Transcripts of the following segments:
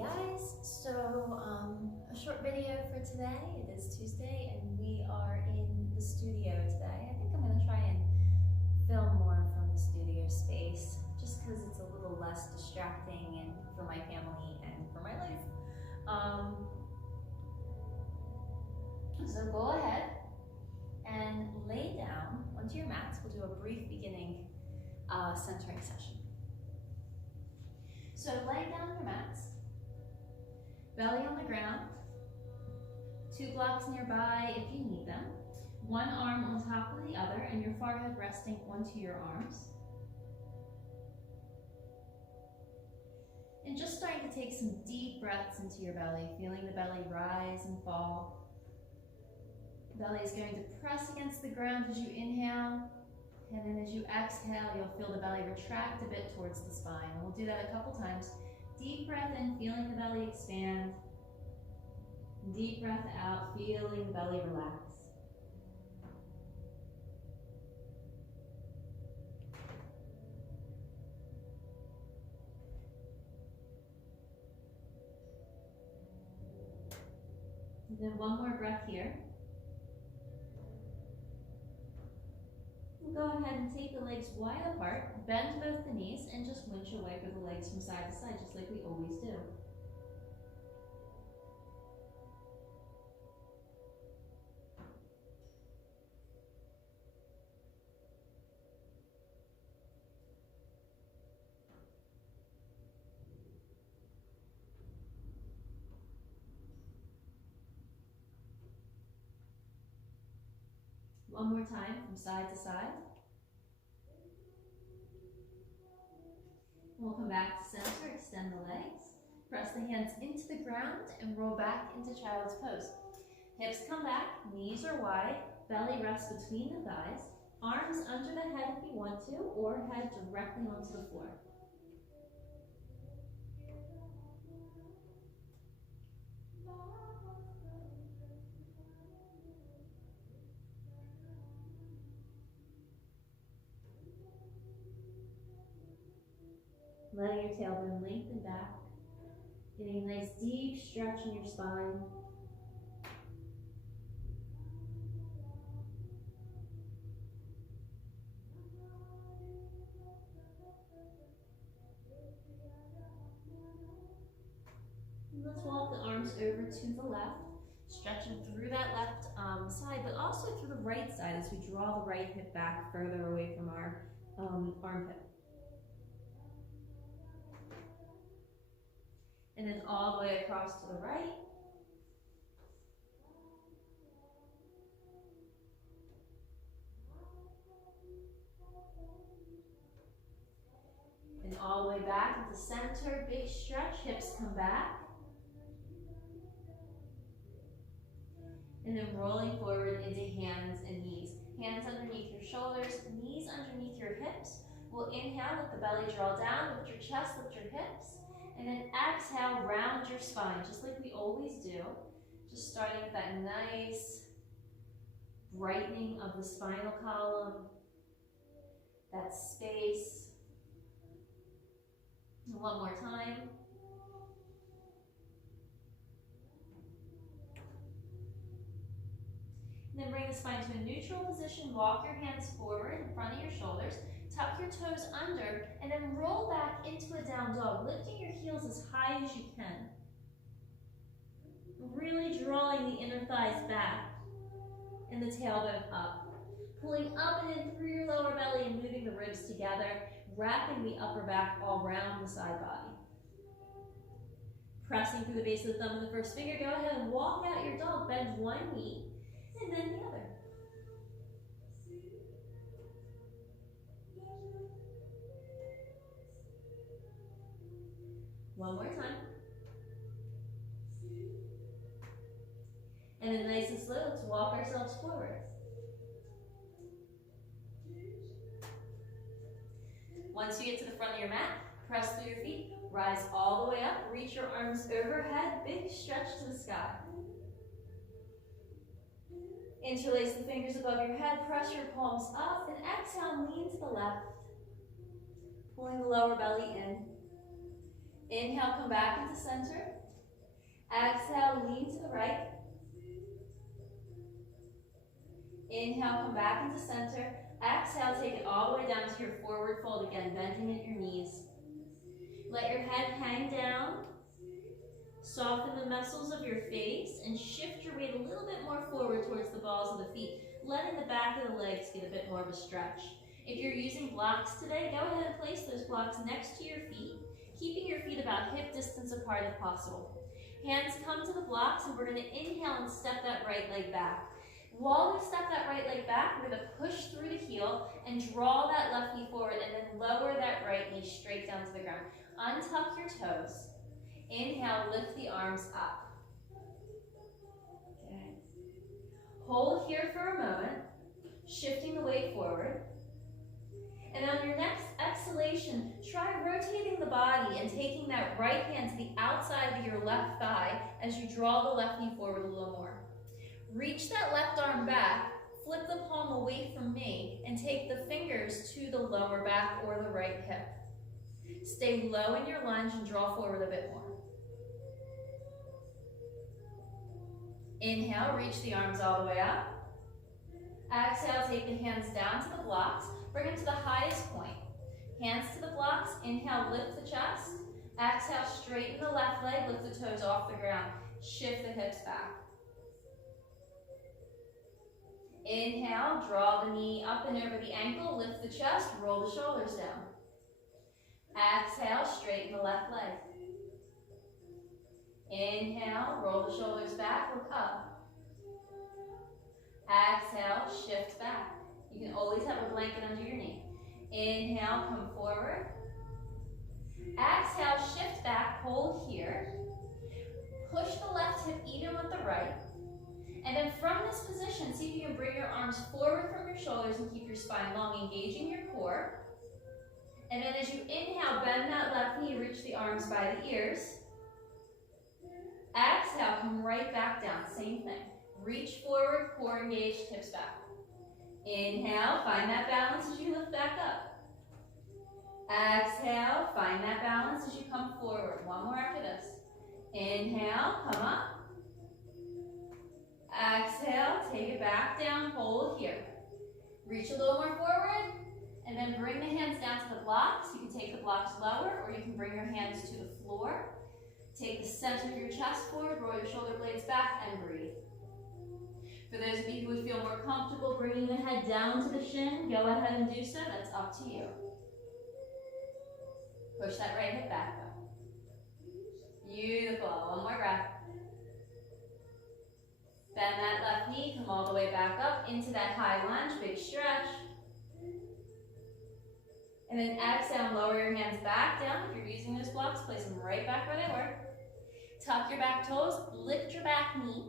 guys, so a short video for today. It is Tuesday and we are in the studio today. I think I'm going to try and film more from the studio space just because it's a little less distracting and for my family and for my life. So go ahead and lay down onto your mats. We'll do a brief beginning centering session. So lay down on your mats, belly on the ground, 2 blocks nearby if you need them, one arm on top of the other and your forehead resting onto your arms. And just starting to take some deep breaths into your belly, feeling the belly rise and fall. The belly is going to press against the ground as you inhale. And then as you exhale, you'll feel the belly retract a bit towards the spine. And we'll do that a couple times. Deep breath in, feeling the belly expand. Deep breath out, feeling the belly relax. And then one more breath here. Go ahead and take the legs wide apart, bend both the knees, and just winch away with the legs from side to side, just like we always do. One more time from side to side. We'll come back to center, extend the legs, press the hands into the ground and roll back into child's pose. Hips come back, knees are wide, belly rests between the thighs, arms under the head if you want to, or head directly onto the floor. Letting your tailbone lengthen back, getting a nice deep stretch in your spine. And let's walk the arms over to the left, stretching through that left side, but also through the right side as we draw the right hip back further away from our armpit. And then all the way across to the right. And all the way back at the center, big stretch, hips come back. And then rolling forward into hands and knees. Hands underneath your shoulders, knees underneath your hips. We'll inhale, let the belly draw down, lift your chest, lift your hips. And then exhale, round your spine, just like we always do. Just starting with that nice brightening of the spinal column, that space. And one more time. And then bring the spine to a neutral position, walk your hands forward in front of your shoulders. Tuck your toes under and then roll back into a down dog, lifting your heels as high as you can. Really drawing the inner thighs back and the tailbone up. Pulling up and in through your lower belly and moving the ribs together, wrapping the upper back all around the side body. Pressing through the base of the thumb and the first finger, go ahead and walk out your dog, bend one knee and then the other. One more time. And then nice and slow, let's walk ourselves forward. Once you get to the front of your mat, press through your feet, rise all the way up, reach your arms overhead, big stretch to the sky. Interlace the fingers above your head, press your palms up, and exhale, lean to the left. Pulling the lower belly in. Inhale, come back into center. Exhale, lean to the right. Inhale, come back into center. Exhale, take it all the way down to your forward fold again, bending at your knees. Let your head hang down. Soften the muscles of your face and shift your weight a little bit more forward towards the balls of the feet, letting the back of the legs get a bit more of a stretch. If you're using blocks today, go ahead and place those blocks next to your feet, keeping your feet about hip distance apart if possible. Hands come to the blocks, and we're going to inhale and step that right leg back. While we step that right leg back, we're going to push through the heel and draw that left knee forward, and then lower that right knee straight down to the ground. Untuck your toes. Inhale, lift the arms up. Okay. Hold here for a moment, shifting the weight forward. And on your next exhalation, try rotating the body and taking that right hand to the outside of your left thigh as you draw the left knee forward a little more. Reach that left arm back, flip the palm away from me, and take the fingers to the lower back or the right hip. Stay low in your lunge and draw forward a bit more. Inhale, reach the arms all the way up. Exhale, take the hands down to the blocks. Bring them to the highest point. Hands to the blocks. Inhale, lift the chest. Exhale, straighten the left leg, lift the toes off the ground. Shift the hips back. Inhale, draw the knee up and over the ankle, lift the chest, roll the shoulders down. Exhale, straighten the left leg. Inhale, roll the shoulders back, look up. Exhale, shift back. You can always have a blanket under your knee. Inhale, come forward. Exhale, shift back, hold here. Push the left hip even with the right. And then from this position, see if you can bring your arms forward from your shoulders and keep your spine long, engaging your core. And then as you inhale, bend that left knee, reach the arms by the ears. Exhale, come right back down, same thing. Reach forward, core engaged, hips back. Inhale, find that balance as you lift back up. Exhale, find that balance as you come forward. One more after this. Inhale, come up. Exhale, take it back down, hold here. Reach a little more forward, and then bring the hands down to the blocks. You can take the blocks lower, or you can bring your hands to the floor. Take the center of your chest forward, roll your shoulder blades back, and breathe. For those of you who would feel more comfortable bringing the head down to the shin, go ahead and do so. That's up to you. Push that right hip back though. Beautiful. One more breath. Bend that left knee, come all the way back up into that high lunge, big stretch. And then exhale and lower your hands back down. If you're using those blocks, place them right back where they were. Tuck your back toes, lift your back knee.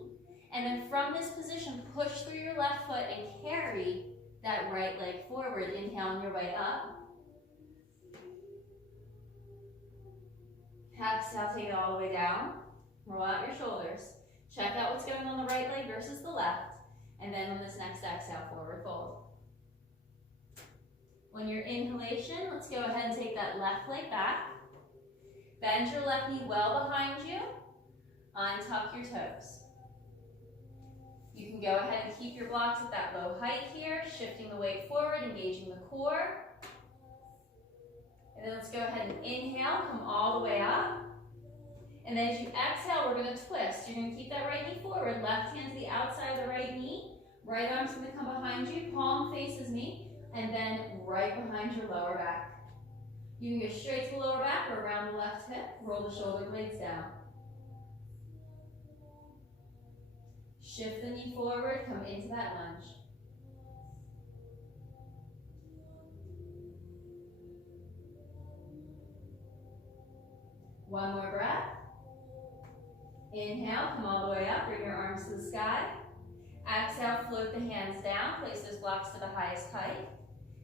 And then from this position, push through your left foot and carry that right leg forward. Inhale on your way up. Exhale, take it all the way down. Roll out your shoulders. Check out what's going on the right leg versus the left. And then on this next exhale, forward fold. On your inhalation, let's go ahead and take that left leg back. Bend your left knee well behind you. Untuck your toes. You can go ahead and keep your blocks at that low height here, shifting the weight forward, engaging the core. And then let's go ahead and inhale, come all the way up. And then as you exhale, we're going to twist. You're going to keep that right knee forward, left hand to the outside of the right knee. Right arm's going to come behind you, palm faces me, and then right behind your lower back. You can go straight to the lower back or around the left hip. Roll the shoulder blades down. Shift the knee forward, come into that lunge. One more breath. Inhale, come all the way up, bring your arms to the sky. Exhale, float the hands down, place those blocks to the highest height.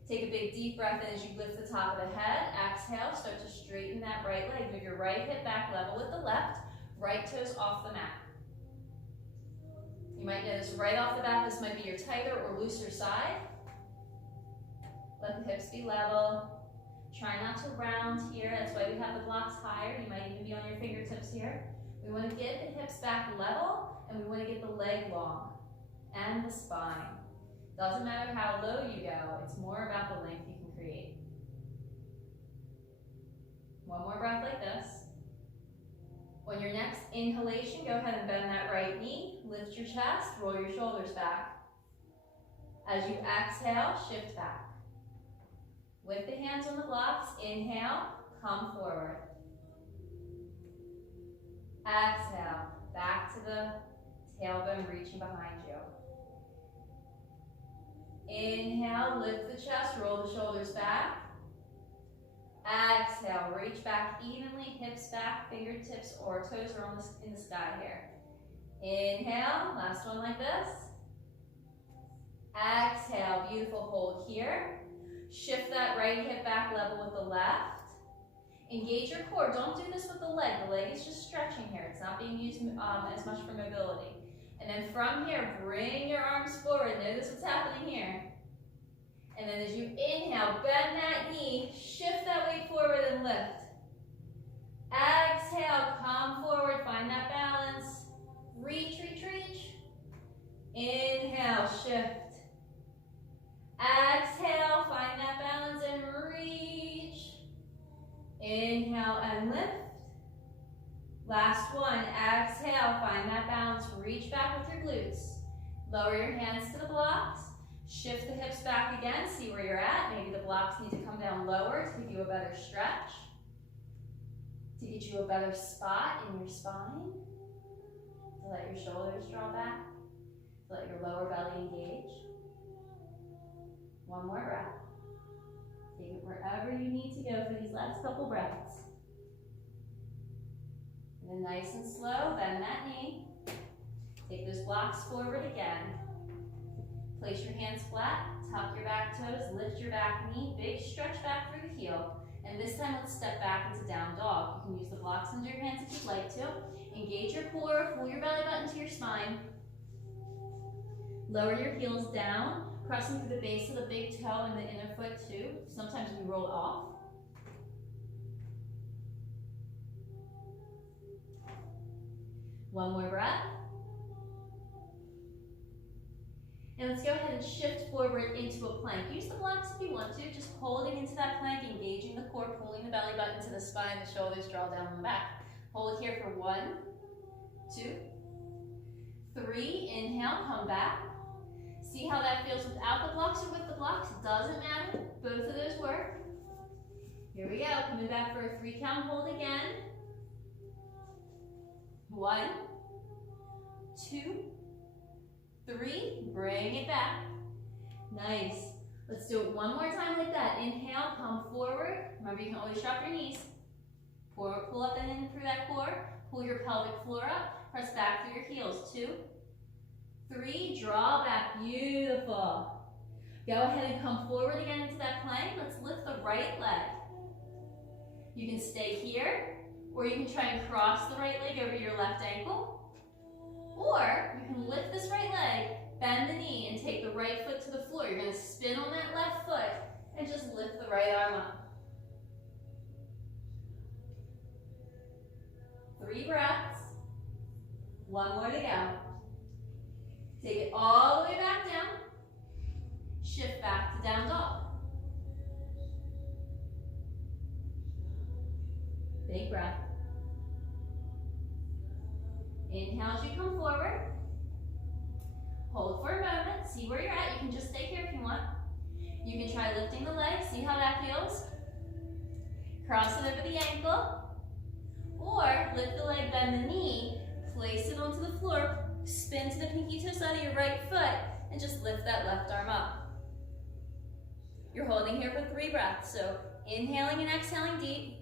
Take a big deep breath in as you lift the top of the head. Exhale, start to straighten that right leg. Move your right hip back level with the left, right toes off the mat. You might notice right off the bat, this might be your tighter or looser side. Let the hips be level. Try not to round here. That's why we have the blocks higher. You might even be on your fingertips here. We want to get the hips back level, and we want to get the leg long and the spine. Doesn't matter how low you go. It's more about the length you can create. One more breath like this. On your next inhalation, go ahead and bend that right knee. Lift your chest, roll your shoulders back. As you exhale, shift back. With the hands on the blocks, inhale, come forward. Exhale, back to the tailbone, reaching behind you. Inhale, lift the chest, roll the shoulders back. Exhale, reach back evenly, hips back, fingertips or toes are on in the sky here. Inhale, last one like this. Exhale, beautiful, hold here. Shift that right hip back level with the left. Engage your core. Don't do this with the leg. The leg is just stretching here. It's not being used as much for mobility. And then from here, bring your arms forward. Notice what's happening here. And then as you inhale, bend that knee, shift that weight forward and lift. Exhale, come forward, find that balance. Reach, reach, reach. Inhale, shift. Exhale, find that balance and reach. Inhale and lift. Last one, exhale, find that balance. Reach back with your glutes. Lower your hands to the blocks. Shift the hips back again, see where you're at. Maybe the blocks need to come down lower to give you a better stretch, to get you a better spot in your spine, to let your shoulders draw back, to let your lower belly engage. One more breath. Take it wherever you need to go for these last couple breaths. And then nice and slow, bend that knee. Take those blocks forward again. Place your hands flat, tuck your back toes, lift your back knee, big stretch back through the heel. And this time let's step back into down dog. You can use the blocks under your hands if you'd like to. Engage your core, pull your belly button to your spine. Lower your heels down, pressing through the base of the big toe and the inner foot too. Sometimes we roll off. One more breath. And let's go ahead and shift forward into a plank. Use the blocks if you want to, just holding into that plank, engaging the core, pulling the belly button to the spine, the shoulders draw down on the back. Hold here for 1, 2, 3. Inhale, come back. See how that feels without the blocks or with the blocks. It doesn't matter. Both of those work. Here we go. Coming back for a 3 count hold again. 1, 2, 3, bring it back. Nice. Let's do it one more time like that. Inhale, come forward. Remember, you can always drop your knees. Pull up and in through that core. Pull your pelvic floor up. Press back through your heels. 2, 3, draw back. Beautiful. Go ahead and come forward again into that plank. Let's lift the right leg. You can stay here, or you can try and cross the right leg over your left ankle. Or you can lift this right leg, bend the knee, and take the right foot to the floor. You're going to spin on that left foot and just lift the right arm up. 3 breaths. 1 more to go. Take it all the way back down. Shift back to down dog. Big breath. Inhale as you come forward. Hold for a moment. See where you're at. You can just stay here if you want. You can try lifting the leg. See how that feels. Cross it over the ankle. Or lift the leg, bend the knee, place it onto the floor, spin to the pinky toe side of your right foot, and just lift that left arm up. You're holding here for 3 breaths. So inhaling and exhaling deep.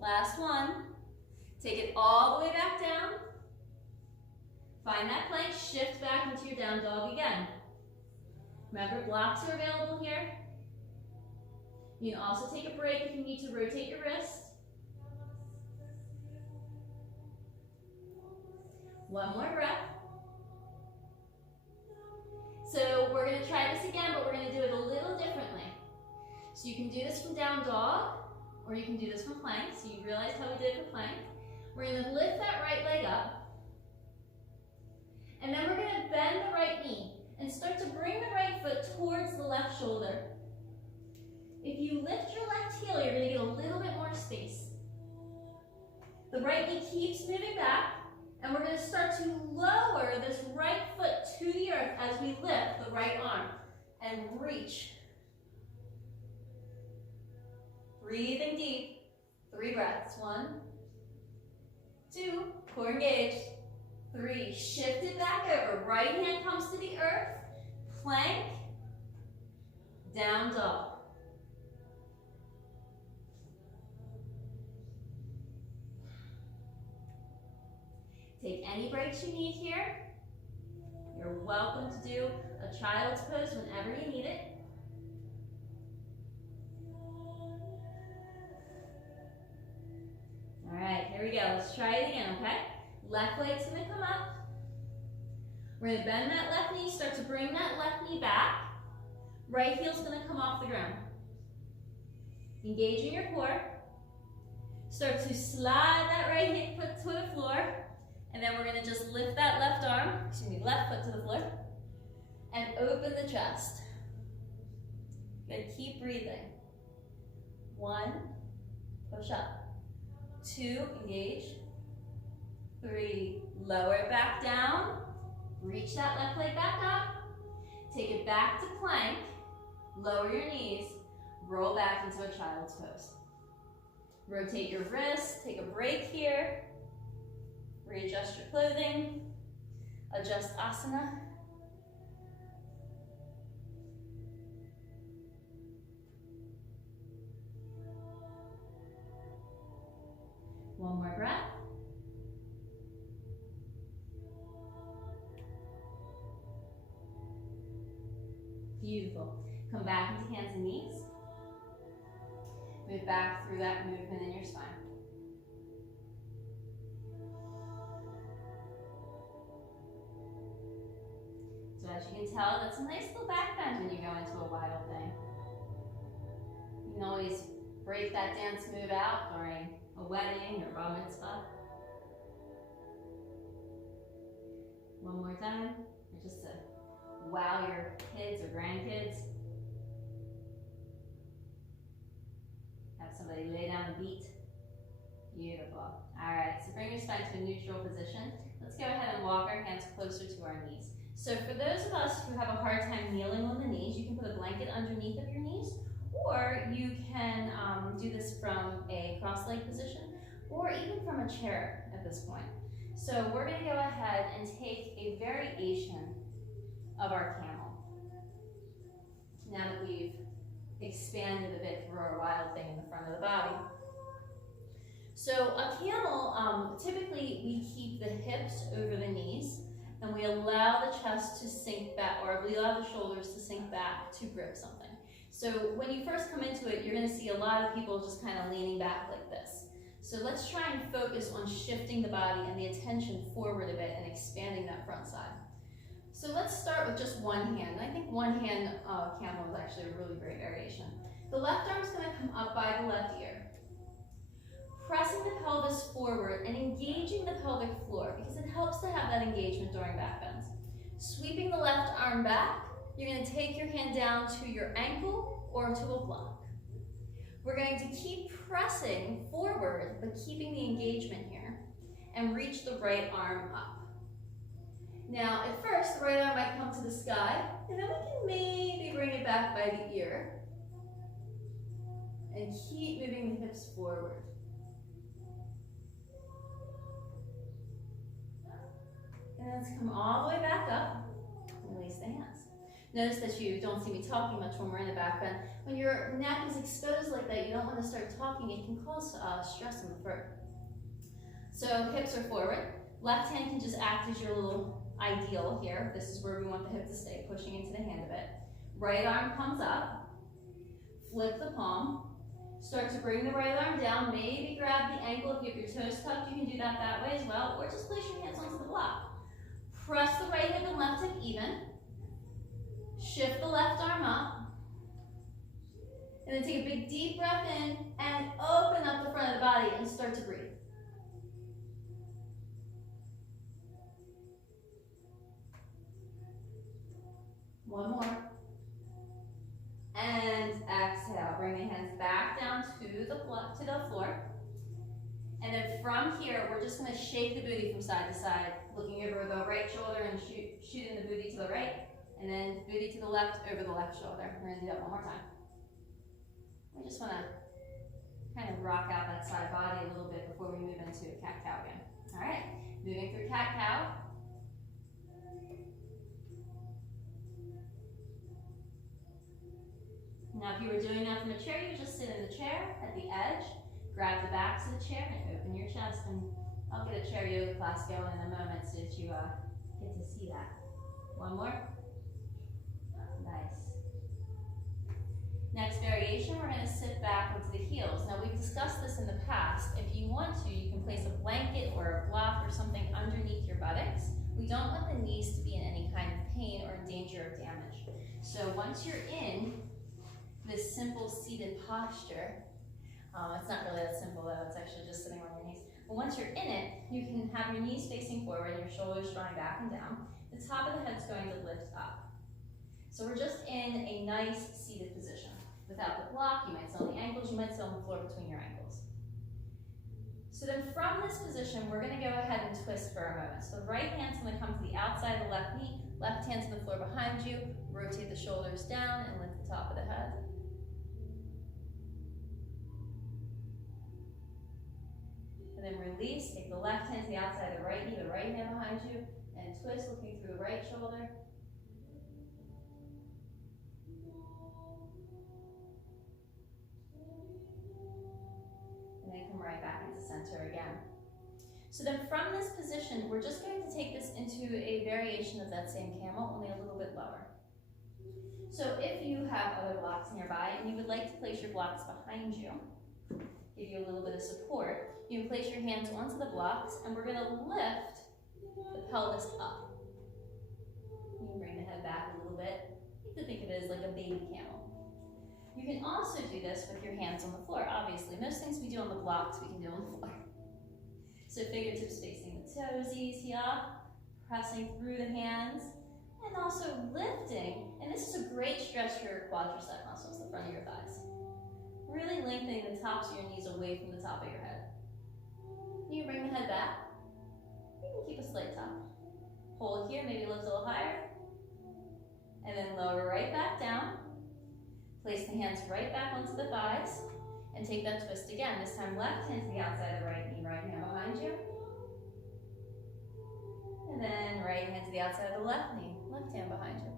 Last one. Take it all the way back down. Find that plank, shift back into your down dog again. Remember, blocks are available here. You can also take a break if you need to rotate your wrist. 1 more breath. So we're going to try the So you can do this from down dog, or you can do this from plank. So you realize how we did it for plank. We're gonna lift that right leg up, and then we're gonna bend the right knee and start to bring the right foot towards the left shoulder. If you lift your left heel, you're gonna get a little bit more space. The right knee keeps moving back, and we're gonna start to lower this right foot to the earth as we lift the right arm and reach. Breathing deep, 3 breaths. 1, 2, core engaged. 3, shift it back over. Right hand comes to the earth, plank, down dog. Take any breaks you need here. You're welcome to do a child's pose whenever you need it. All right, here we go. Let's try it again, okay? Left leg's gonna come up. We're gonna bend that left knee, start to bring that left knee back. Right heel's gonna come off the ground. Engaging your core. Start to slide that right foot to the floor. And then we're gonna just lift that left foot to the floor. And open the chest. Good, keep breathing. 1, push up. 2, engage. 3, lower it back down. Reach that left leg back up. Take it back to plank. Lower your knees. Roll back into a child's pose. Rotate your wrists. Take a break here. Readjust your clothing. Adjust asana. One more breath. Beautiful. Come back into hands and knees. Move back through that movement in your spine. So as you can tell, that's a nice little back bend when you go into a wild thing. You can always break that dance move out during a wedding or bar mitzvah. One more time, or just to wow your kids or grandkids. Have somebody lay down the beat. Beautiful. All right, so bring your spine to a neutral position. Let's go ahead and walk our hands closer to our knees. So for those of us who have a hard time kneeling on the knees, you can put a blanket underneath of your knees, or you can do this from a cross-leg position, or even from a chair at this point. So we're going to go ahead and take a variation of our camel. Now that we've expanded a bit through our wild thing in the front of the body. So a camel, typically we keep the hips over the knees, and we allow the chest to sink back, or we allow the shoulders to sink back to grip something. So when you first come into it, you're going to see a lot of people just kind of leaning back like this. So let's try and focus on shifting the body and the attention forward a bit and expanding that front side. So let's start with just one hand. I think one hand camel is actually a really great variation. The left arm is going to come up by the left ear. Pressing the pelvis forward and engaging the pelvic floor because it helps to have that engagement during back bends. Sweeping the left arm back, you're going to take your hand down to your ankle or to a block. We're going to keep pressing forward, but keeping the engagement here, and reach the right arm up. Now, at first, the right arm might come to the sky, and then we can maybe bring it back by the ear, and keep moving the hips forward. And let's come all the way back up, and release the hands. Notice that you don't see me talking much when we're in the back bend. When your neck is exposed like that, you don't want to start talking. It can cause stress in the throat. So hips are forward. Left hand can just act as your little ideal here. This is where we want the hip to stay, pushing into the hand a bit. Right arm comes up. Flip the palm. Start to bring the right arm down. Maybe grab the ankle. If you have your toes tucked, you can do that way as well. Or just place your hands onto the block. Press the right hip and left hip even. Shift the left arm up. And then take a big deep breath in and open up the front of the body and start to breathe. One more. And exhale. Bring the hands back down to the floor. And then from here, we're just going to shake the booty from side to side, looking over the right shoulder and shooting the booty to the right, and then booty to the left over the left shoulder. We're going to do that one more time. We just want to kind of rock out that side body a little bit before we move into cat-cow again. All right, moving through cat-cow. Now, if you were doing that from a chair, you would just sit in the chair at the edge, grab the backs of the chair, and open your chest. And I'll get a chair yoga class going in a moment so that you get to see that. One more. Nice. Next variation, we're going to sit back onto the heels. Now, we've discussed this in the past. If you want to, you can place a blanket or a block or something underneath your buttocks. We don't want the knees to be in any kind of pain or in danger of damage. So once you're in this simple seated posture, it's not really that simple though, it's actually just sitting on your knees. But once you're in it, you can have your knees facing forward and your shoulders drawing back and down. The top of the head's going to lift up. So we're just in a nice seated position. Without the block, you might sit on the ankles, you might sit on the floor between your ankles. So then from this position, we're going to go ahead and twist for a moment. So the right hand's going to come to the outside of the left knee, left hand's on the floor behind you, rotate the shoulders down and lift the top of the head. And then release, take the left hand to the outside of the right knee, the right hand behind you, and twist looking through the right shoulder. And then come right back into center again. So then from this position, we're just going to take this into a variation of that same camel, only a little bit lower. So if you have other blocks nearby and you would like to place your blocks behind you, give you a little bit of support, you can place your hands onto the blocks and we're going to lift the pelvis up. You can bring the head back a little bit. You can think of it as like a baby camel. You can also do this with your hands on the floor, obviously. Most things we do on the blocks, we can do on the floor. So fingertips facing the toesies here, pressing through the hands, and also lifting. And this is a great stretch for your quadricep muscles, the front of your thighs. Really lengthening the tops of your knees away from the top of your head. You can bring the head back. You can keep a slight top. Hold here, maybe lift a little higher. And then lower right back down. Place the hands right back onto the thighs. And take that twist again. This time left hand to the outside of the right knee, right hand behind you. And then right hand to the outside of the left knee, left hand behind you.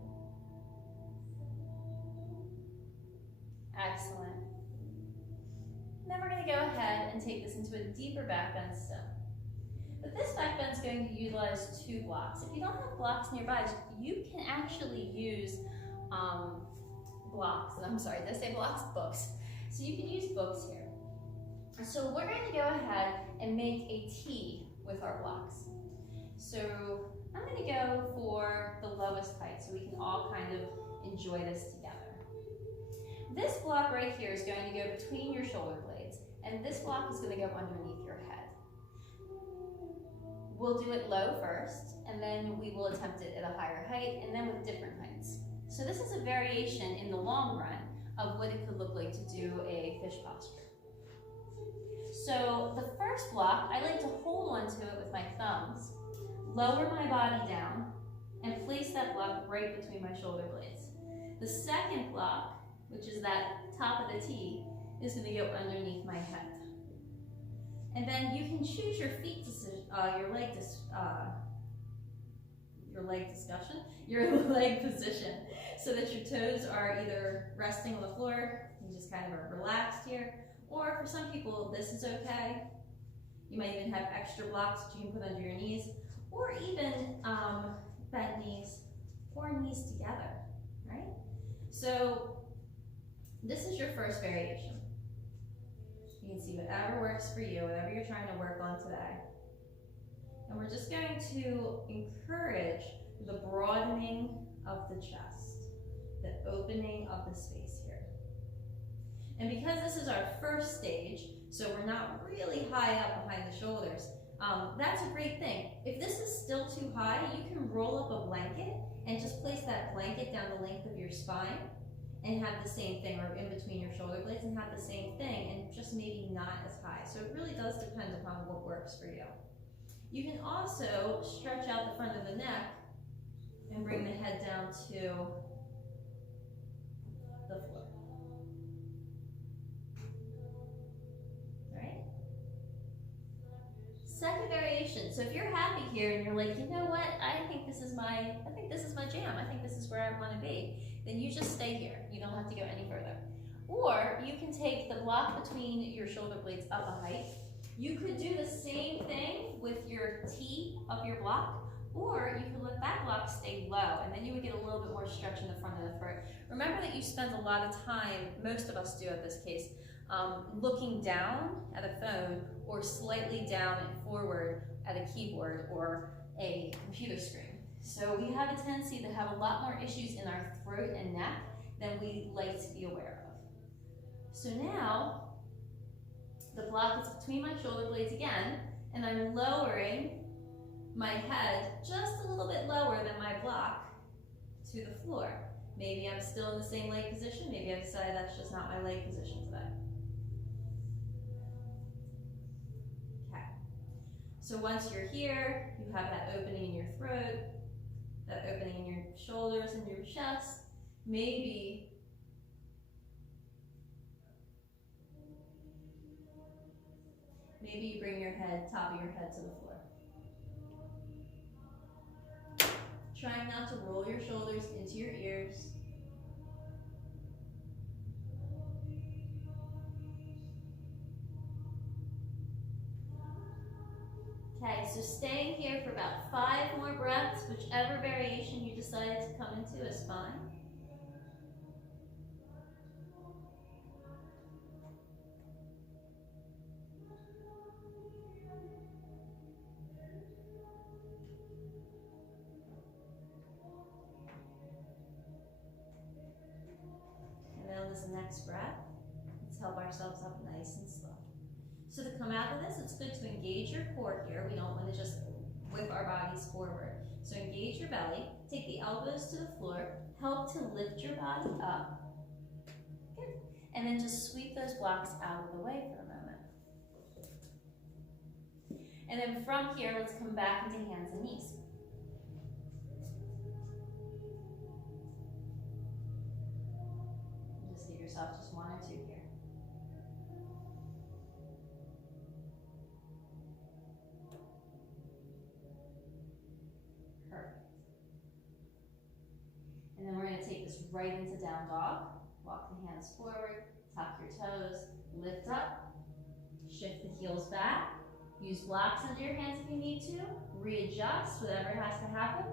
Excellent. Then we're going to go ahead and take this into a deeper back bend still. But this back bend is going to utilize two blocks. If you don't have blocks nearby, you can actually use blocks. I'm sorry, did I say blocks? Books. So you can use books here. So we're going to go ahead and make a T with our blocks. So I'm going to go for the lowest height so we can all kind of enjoy this together. This block right here is going to go between your shoulder blades, and this block is going to go underneath your head. We'll do it low first, and then we will attempt it at a higher height, and then with different heights. So this is a variation in the long run of what it could look like to do a fish posture. So the first block, I like to hold onto it with my thumbs, lower my body down, and place that block right between my shoulder blades. The second block, which is that top of the T, is going to go underneath my head. And then you can choose your feet, your leg position, so that your toes are either resting on the floor, you just kind of are relaxed here, or for some people this is okay. You might even have extra blocks that you can put under your knees, or even bent knees or knees together, right? So this is your first variation. You can see whatever works for you, whatever you're trying to work on today. And we're just going to encourage the broadening of the chest, the opening of the space here. And because this is our first stage, so we're not really high up behind the shoulders, that's a great thing. If this is still too high, you can roll up a blanket and just place that blanket down the length of your spine and have the same thing, or in between your shoulder blades and have the same thing, and just maybe not as high. So it really does depend upon what works for you. You can also stretch out the front of the neck and bring the head down to the floor. All right? Second variation. So if you're happy here and you're like, you know what, I think this is my jam. I think this is where I want to be. Then you just stay here. You don't have to go any further. Or you can take the block between your shoulder blades up a height. You could do the same thing with your T of your block, or you could let that block stay low, and then you would get a little bit more stretch in the front of the throat. Remember that you spend a lot of time, most of us do in this case, looking down at a phone or slightly down and forward at a keyboard or a computer screen. So we have a tendency to have a lot more issues in our throat and neck than we like to be aware of. So now, the block is between my shoulder blades again, and I'm lowering my head just a little bit lower than my block to the floor. Maybe I'm still in the same leg position, maybe I decided that's just not my leg position today. Okay. So once you're here, you have that opening in your throat, that opening in your shoulders and your chest. Maybe you bring your head, top of your head to the floor. Trying not to roll your shoulders into your ears. Okay, so staying here for about 5 more breaths. Whichever variation you decided to come into is fine. And then on this next breath, let's help ourselves up nice and slow. So to come out of this, it's good to engage your core here. We don't want to just whip our bodies forward. So engage your belly, take the elbows to the floor, help to lift your body up. Good. And then just sweep those blocks out of the way for a moment. And then from here, let's come back into hands and knees. Just give yourself just 1 or 2 here. And then we're going to take this right into down dog. Walk the hands forward, tuck your toes, lift up, shift the heels back. Use blocks under your hands if you need to. Readjust, whatever has to happen.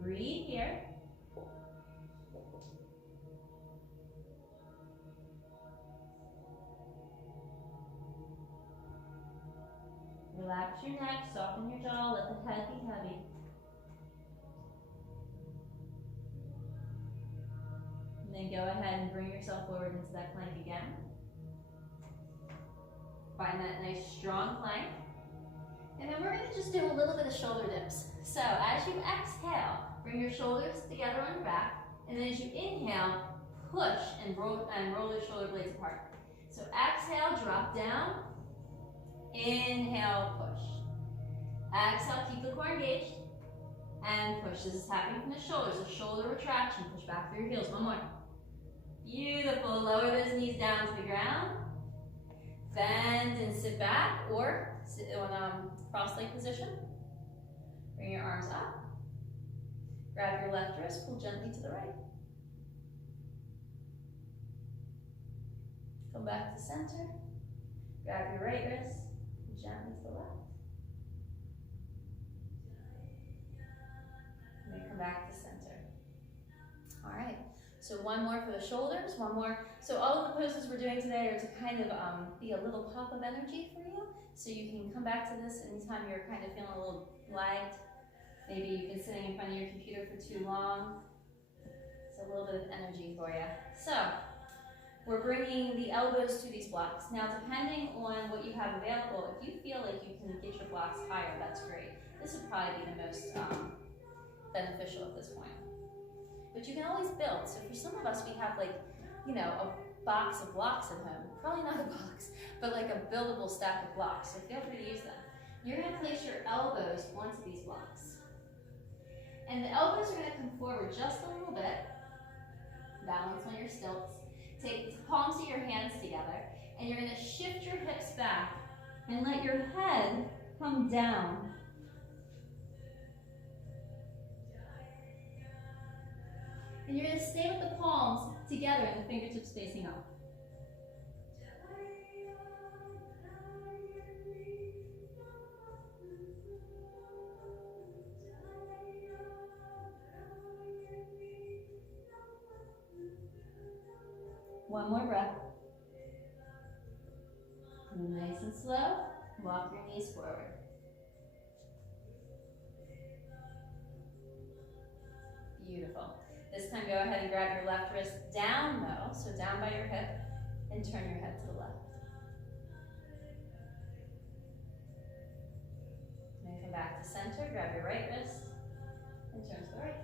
Breathe here. Relax your neck, soften your jaw, let the head be heavy. And then go ahead and bring yourself forward into that plank again. Find that nice strong plank. And then we're going to just do a little bit of shoulder dips. So as you exhale, bring your shoulders together on your back. And then as you inhale, push and roll your shoulder blades apart. So exhale, drop down. Inhale, push. Exhale, keep the core engaged. And push. This is happening from the shoulders. A shoulder retraction. Push back through your heels. One more. Beautiful. Lower those knees down to the ground. Bend and sit back, or sit on cross-leg position. Bring your arms up. Grab your left wrist. Pull gently to the right. Come back to center. Grab your right wrist. Gently to the left. And then come back to center. All right, so one more for the shoulders, one more. So all of the poses we're doing today are to kind of be a little pop of energy for you. So you can come back to this anytime you're kind of feeling a little lagged. Maybe you've been sitting in front of your computer for too long. So a little bit of energy for you. So, we're bringing the elbows to these blocks. Now, depending on what you have available, if you feel like you can get your blocks higher, that's great. This would probably be the most beneficial at this point. But you can always build. So for some of us, we have like, you know, a box of blocks at home. Probably not a box, but like a buildable stack of blocks. So feel free to use them. You're going to place your elbows onto these blocks. And the elbows are going to come forward just a little bit. Balance on your stilts. Take the palms of your hands together, and you're going to shift your hips back and let your head come down. And you're going to stay with the palms together and the fingertips facing up. One more breath. Nice and slow. Walk your knees forward. Beautiful. This time go ahead and grab your left wrist down though, so down by your hip, and turn your head to the left. Then come back to center, grab your right wrist, and turn to the right.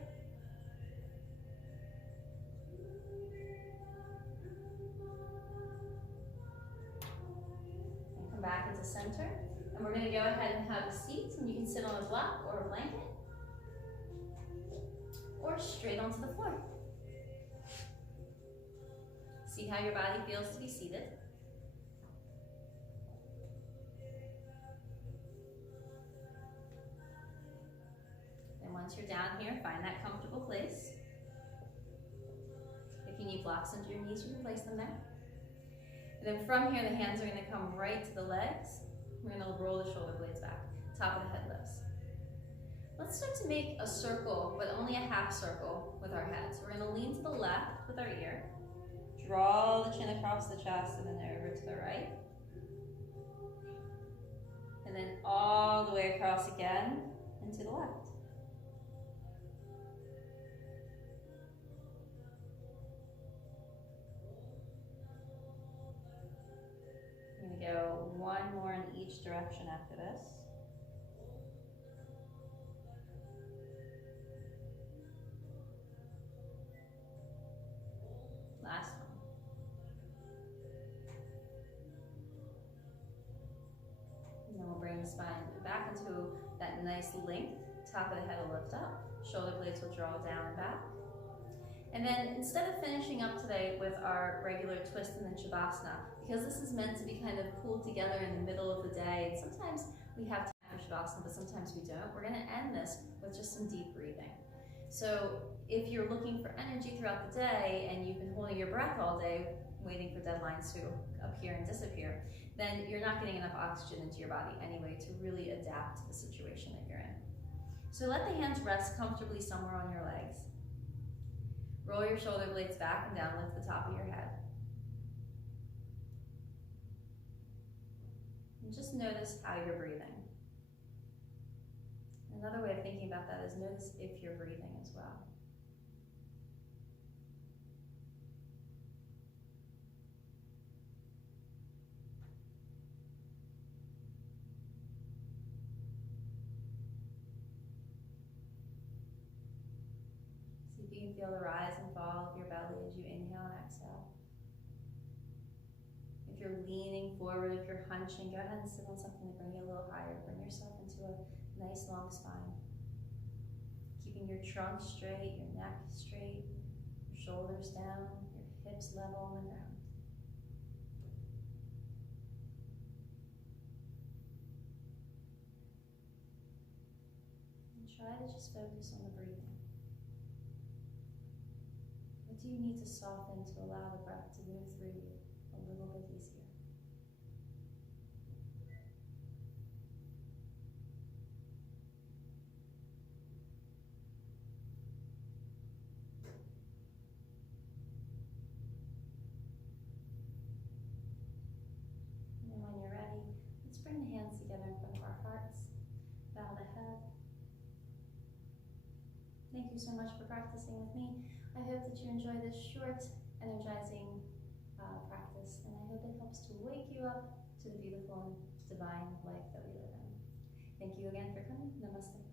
And come back into center, and we're going to go ahead and have a seat, and you can sit on a block or a blanket, or straight onto the floor. See how your body feels to be seated. And once you're down here, find that comfortable place. If you need blocks under your knees, you can place them there. And then from here, the hands are going to come right to the legs. We're going to roll the shoulder blades back. Top of the head lifts. Let's start to make a circle, but only a half circle with our head. So we're going to lean to the left with our ear. Draw the chin across the chest and then over to the right. And then all the way across again and to the left. I'm going to go one more in each direction after this. Last one. And then we'll bring the spine back into that nice length. Top of the head will lift up. Shoulder blades will draw down and back. And then instead of finishing up today with our regular twist and then Shavasana, because this is meant to be kind of pulled together in the middle of the day, and sometimes we have time for Shavasana, but sometimes we don't, we're going to end this with just some deep breathing. So if you're looking for energy throughout the day and you've been holding your breath all day, waiting for deadlines to appear and disappear, then you're not getting enough oxygen into your body anyway to really adapt to the situation that you're in. So let the hands rest comfortably somewhere on your legs. Roll your shoulder blades back and down, lift the top of your head. And just notice how you're breathing. Another way of thinking about that is notice if you're breathing as well. See if you can feel the rise and fall of your belly as you inhale and exhale. If you're leaning forward, if you're hunching, go ahead and sit on something to bring you a little higher. Bring yourself into a nice long spine. Keeping your trunk straight, your neck straight, your shoulders down, your hips level on the ground. And try to just focus on the breathing. What do you need to soften to allow the breath to move through you a little bit easier? Bring the hands together in front of our hearts. Bow the head. Thank you so much for practicing with me. I hope that you enjoy this short, energizing practice, and I hope it helps to wake you up to the beautiful and divine life that we live in. Thank you again for coming. Namaste.